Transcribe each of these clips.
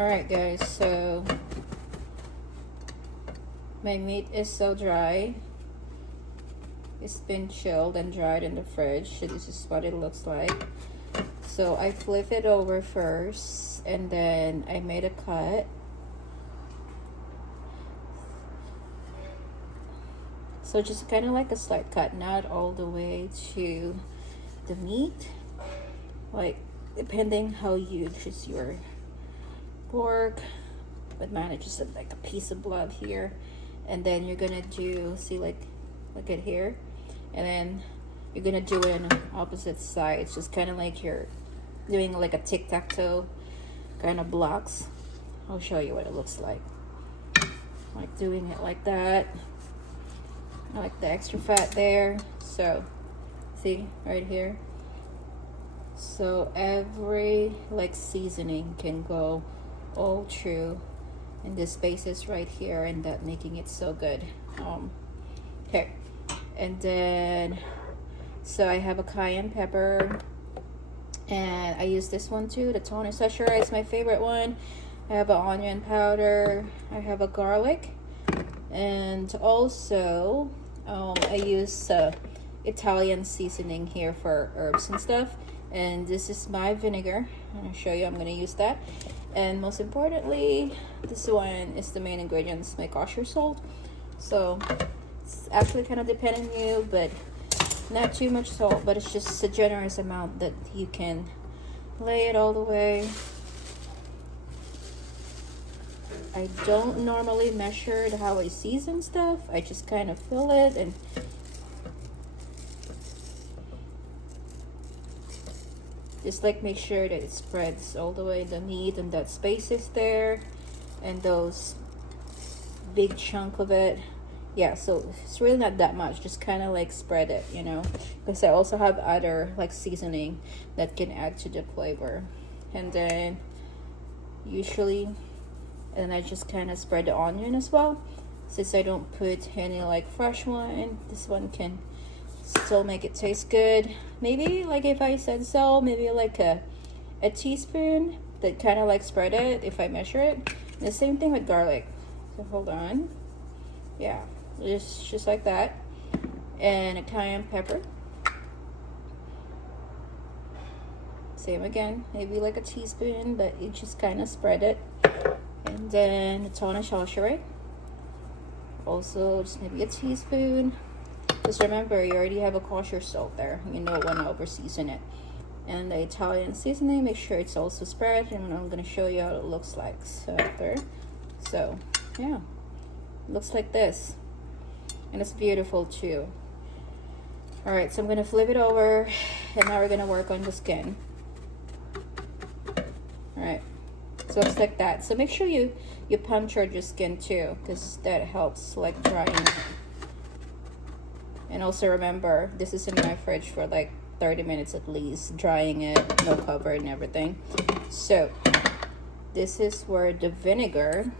Alright guys, so my meat is so dry. It's been chilled and dried in the fridge, so this is what it looks like. So I flip it over first, and then I made a cut. So just kind of like a slight cut, not all the way to the meat, like depending how huge is your pork, but mine is just like a piece of blood here. And then you're gonna do, see, like look at here, and then you're gonna do it on opposite sides, just kind of like you're doing like a tic-tac-toe kind of blocks. I'll show you what it looks like doing it like that. I like the extra fat there. So see right here, so every like seasoning can go all through in the spaces right here, and that making it so good. Okay, and then so I have a cayenne pepper, and I use this one too, the Tony Szechuan is my favorite one. I have an onion powder, I have a garlic, and also I use Italian seasoning here for herbs and stuff. And this is my vinegar. I'm gonna show you, I'm gonna use that. And most importantly, this one is the main ingredients, my kosher salt. So it's actually kind of depending on you, but not too much salt, but it's just a generous amount that you can lay it all the way. I don't normally measure how I season stuff. I just kind of feel it, and just like make sure that it spreads all the way the meat, and that space is there, and those big chunk of it. Yeah, so it's really not that much, just kind of like spread it, you know, because I also have other like seasoning that can add to the flavor. And then usually, and I just kind of spread the onion as well, since I don't put any like fresh one. This one can still make it taste good. Maybe like, if I said so, maybe like a teaspoon, that kind of like spread it if I measure it. And the same thing with garlic. So hold on, yeah, just like that. And a cayenne pepper, same again, maybe like a teaspoon, but you just kind of spread it. And then a Tony Szechuan, also just maybe a teaspoon. Just remember, you already have a kosher salt there, you don't want to over season it. And the Italian seasoning, make sure it's also spread, and I'm going to show you how it looks like. So after, so yeah, it looks like this, and it's beautiful too. All right, so I'm going to flip it over, and now we're going to work on the skin. All right, so it's like that. So make sure you puncture your skin too, because that helps like drying. And also remember, this is in my fridge for like 30 minutes at least, drying it, no cover and everything. So this is where the vinegar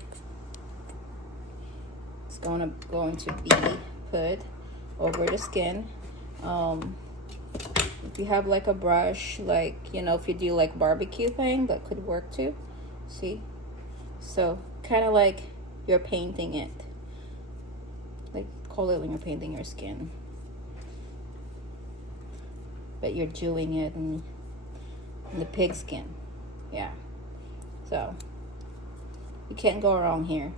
is going to be put over the skin. If you have like a brush, like, you know, if you do like barbecue thing, that could work too. See? So kind of like you're painting it, like call it when you're painting your skin, but you're doing it in the pig skin. Yeah, so you can't go wrong here.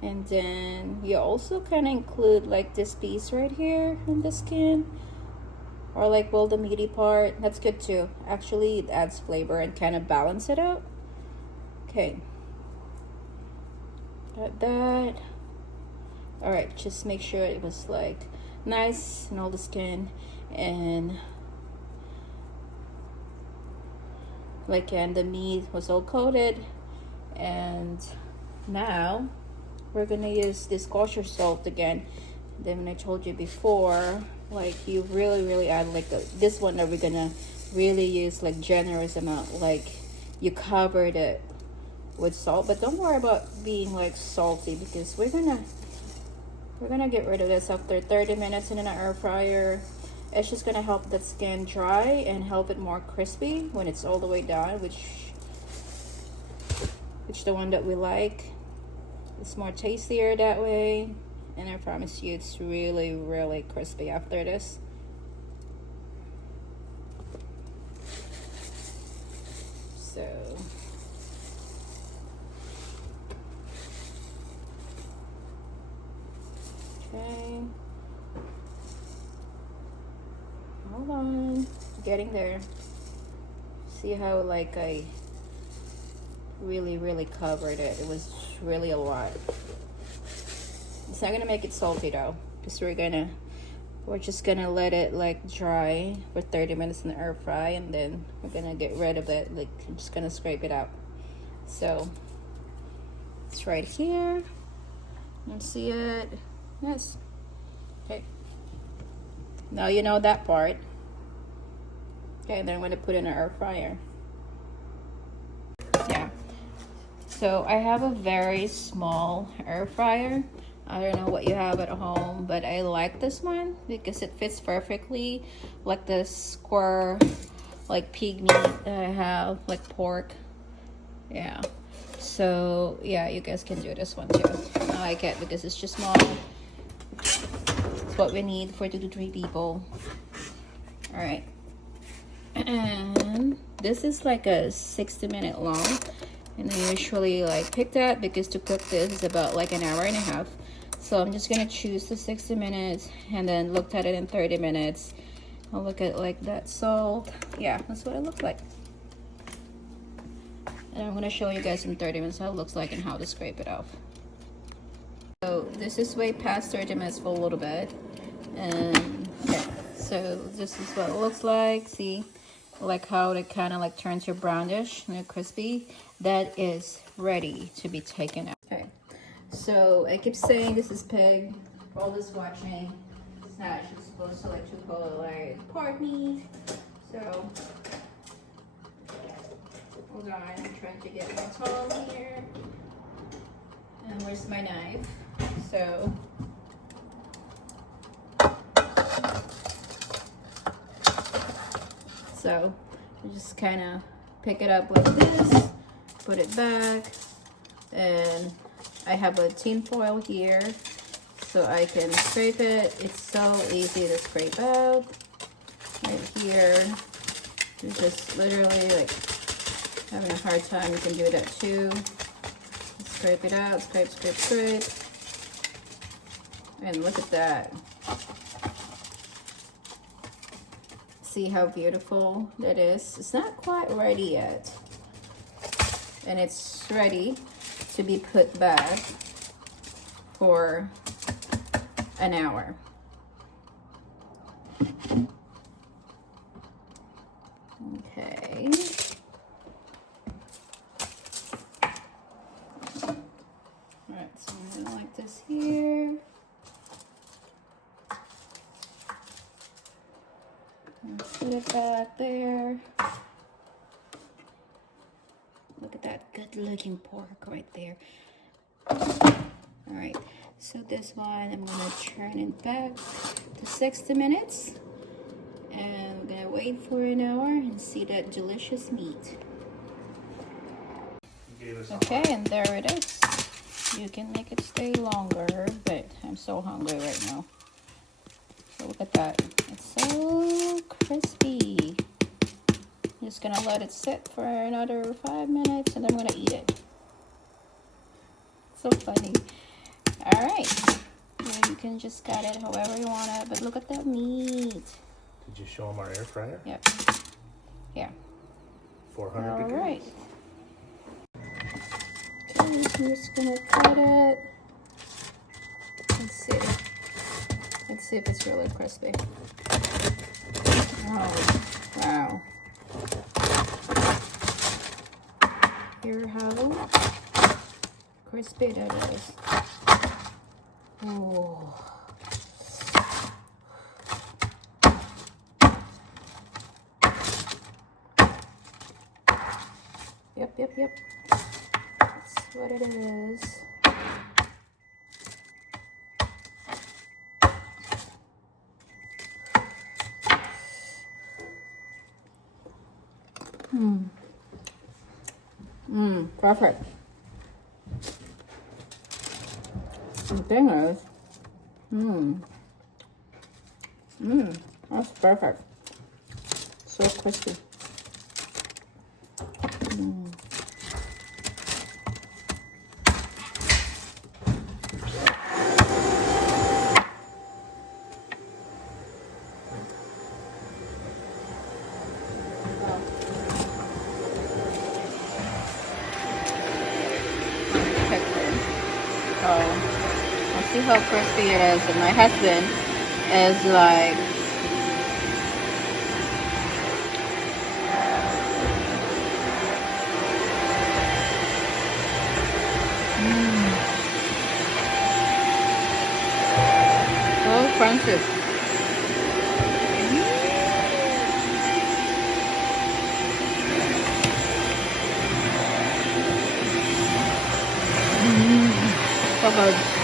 And then you also kind of include like this piece right here in the skin, or like, well, the meaty part. That's good too, actually. It adds flavor and kind of balance it out. Okay, got that. All right, just make sure it was like nice and all the skin, and like, and the meat was all coated. And now we're gonna use this kosher salt again. Then when I told you before, like, you really add like this one that we're gonna really use like generous amount, like you covered it with salt, but don't worry about being like salty, because we're gonna get rid of this after 30 minutes in an air fryer. It's just gonna help the skin dry and help it more crispy when it's all the way done, which which the one that we like. It's more tastier that way, and I promise you it's really, really crispy after this. So okay, hold on, getting there. See how like I really covered it. It was really a lot. It's not gonna make it salty though, because we're just gonna let it like dry for 30 minutes in the air fry, and then we're gonna get rid of it. Like I'm just gonna scrape it out. So it's right here. You can see it. Yes. Okay. Now you know that part. Okay, then I'm gonna put it in an air fryer. Yeah. So I have a very small air fryer. I don't know what you have at home, but I like this one because it fits perfectly, like the square, like pig meat that I have, like pork. Yeah. So yeah, you guys can do this one too. I like it because it's just small. It's what we need for 2 to 3 people. All right. And this is like a 60-minute long, and I usually like pick that because to cook this is about like an hour and a half. So I'm just gonna choose the 60 minutes and then looked at it in 30 minutes. I'll look at like that salt. Yeah, that's what it looks like. And I'm gonna show you guys in 30 minutes how it looks like and how to scrape it off. So this is way past 30 minutes for a little bit. And yeah, so this is what it looks like. See, like how it kind of like turns your brownish and crispy. That is ready to be taken out. Okay, so I keep saying this is pig. For all this watching, it's not actually supposed to like to call it like pork meat. So hold on, I'm trying to get my towel here. And where's my knife? So you just kind of pick it up like this, put it back, and I have a tin foil here so I can scrape it. It's so easy to scrape out. Right here, you're just literally like having a hard time, you can do that too. Scrape it out, scrape. And look at that. See how beautiful that is? It's not quite ready yet. And it's ready to be put back for an hour. Okay. Alright, so I'm gonna like this here. Put it back there. Look at that good looking pork right there. Alright, so this one I'm gonna turn it back to 60 minutes. And we're gonna wait for an hour and see that delicious meat. Okay, and there it is. You can make it stay longer, but I'm so hungry right now. So look at that. It's so crispy. I'm just gonna let it sit for another 5 minutes and then I'm gonna eat it. So funny. Alright. Yeah, you can just cut it however you want it, but look at that meat. Did you show them our air fryer? Yep. Yeah. 400 degrees. Alright. Okay, I'm just gonna cut it. Let's see. Let's see if it's really crispy. Oh, wow. Hear how crispy that is. Oh. Yep. That's what it is. Perfect. The thing is, that's perfect. So crispy. I see how crispy it is, and my husband is like, so crunchy. So good.